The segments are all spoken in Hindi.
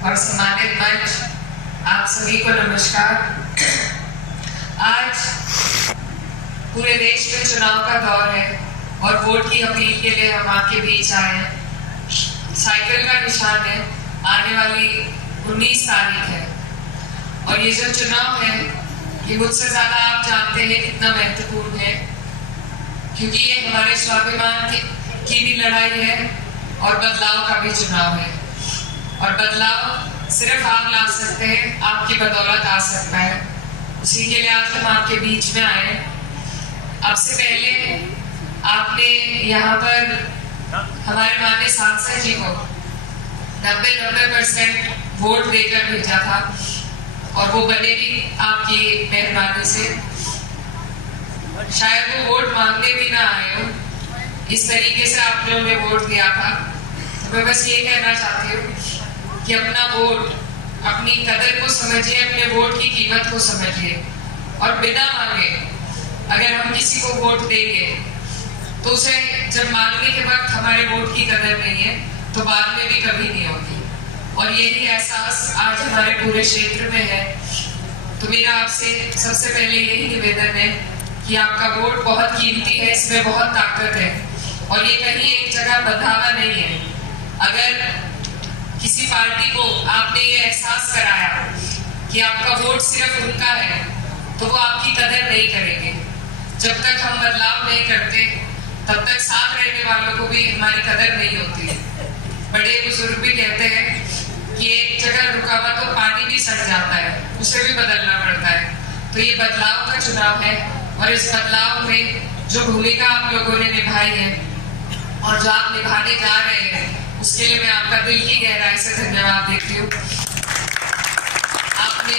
और सम्मानित मंच, आप सभी को नमस्कार। आज पूरे देश में चुनाव का दौर है और वोट की अपील के लिए हम आपके बीच आए हैं। साइकिल का निशान है, आने वाली 19 तारीख है और ये जो चुनाव है ये मुझसे ज्यादा आप जानते हैं कितना महत्वपूर्ण है, क्योंकि ये हमारे स्वाभिमान की भी लड़ाई है और बदलाव का भी चुनाव है। और बदलाव सिर्फ आप ला सकते हैं, आपकी बदौलत आ सकता है। उसी के लिए आज हम आपके बीच में आए। अब से पहले आपने यहाँ पर हमारे माननीय सांसद जी को 90% वोट देकर भेजा था और वो बने भी आपकी मेहरबानी से। शायद वो वोट मांगने भी ना आए हो, इस तरीके से आपने उन्हें वोट दिया था। तो मैं बस ये कहना चाहती हूँ कि अपना वोट, अपनी कदर को समझिए, अपने वोट की कीमत को समझिए और बिना मांगे अगर हम किसी को वोट देंगे तो उसे जब मांगने के वक्त हमारे वोट की कदर नहीं है तो बाद में भी कभी नहीं होगी। और यही एहसास आज हमारे पूरे क्षेत्र में है। तो मेरा आपसे सबसे पहले यही निवेदन है कि आपका वोट बहुत कीमती है, इसमें बहुत ताकत है और ये कहीं एक जगह बंधावा नहीं है। अगर किसी पार्टी को आपने ये एहसास कराया कि आपका वोट सिर्फ उनका है तो वो आपकी कदर नहीं करेंगे। जब तक हम बदलाव नहीं करते तब तक साथ रहने वालों को भी हमारी कदर नहीं होती है। बड़े बुजुर्ग भी कहते हैं कि एक जगह रुका हुआ तो पानी भी सड़ जाता है, उसे भी बदलना पड़ता है। तो ये बदलाव का चुनाव है और इस बदलाव में जो भूमिका आप लोगों ने निभाई है और जो आप निभाने जा रहे हैं उसके लिए मैं आपका दिल की गहराई से धन्यवाद देती हूँ। आपने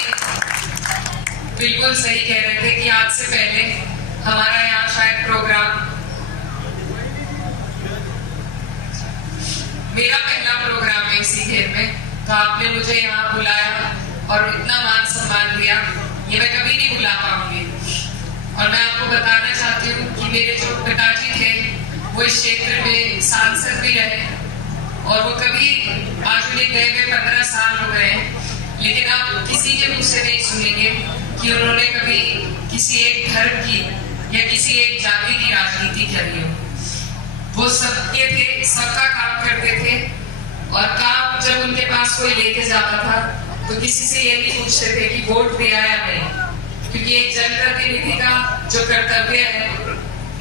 बिल्कुल सही कह रहे थे कि आज से पहले हमारा यहाँ शायद प्रोग्राम, मेरा पहला प्रोग्राम है इसी घेर में, तो आपने मुझे यहाँ बुलाया और इतना मान सम्मान दिया, ये मैं कभी नहीं भुला पाऊंगी। और मैं आपको बताना चाहती हूँ कि मेरे जो पिताजी थे वो इस क्षेत्र में सांसद भी रहे और वो कभी आज उन्हें गए हुए 15 साल हो गए हैं, लेकिन आप किसी के मुंह से नहीं सुनेंगे कि उन्होंने कभी किसी एक धर्म की या किसी एक जाति की राजनीति करी हो। वो सबके थे, सबका काम करते थे और काम जब उनके पास कोई लेके जाता था तो किसी से ये नहीं पूछते थे कि वोट दिया या नहीं, क्योंकि एक जनप्रतिनिधि का जो कर्तव्य है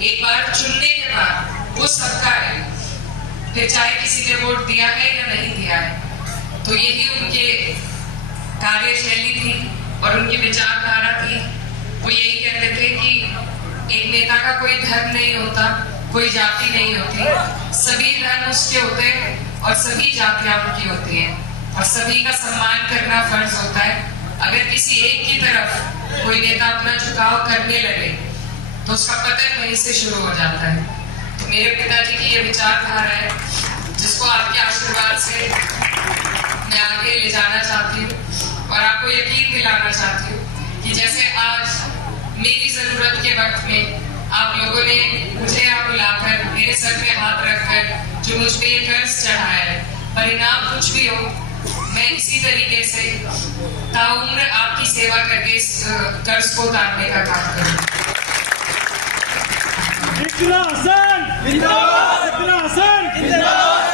एक बार चुनने के बाद वो सबका है, फिर चाहे किसी ने वोट दिया है या नहीं दिया है। तो यही उनके कार्यशैली थी और उनकी विचारधारा थी। वो यही कहते थे कि एक नेता का कोई धर्म नहीं होता, कोई जाति नहीं होती, सभी धर्म उसके होते हैं और सभी जातियां उनकी होती हैं और सभी का सम्मान करना फर्ज होता है। अगर किसी एक की तरफ कोई नेता अपना झुकाव करने लगे तो उसका पतन वहीं से शुरू हो जाता है। तो मेरे पिताजी की ये विचारधारा है जिसको आपके आशीर्वाद से मैं आगे ले जाना चाहती हूँ और आपको यकीन दिलाना चाहती हूँ कि जैसे आज मेरी जरूरत के वक्त में आप लोगों ने मुझे यहाँ बुलाकर मेरे सर पे हाथ रखकर जो मुझ पे ये कर्ज चढ़ाया है, परिणाम कुछ भी हो मैं इसी तरीके से ताउम्र आपकी सेवा करके इस कर्ज को उतारने का काम करूँ। इकरा हसन जिंदाबाद, इकरा हसन जिंदाबाद।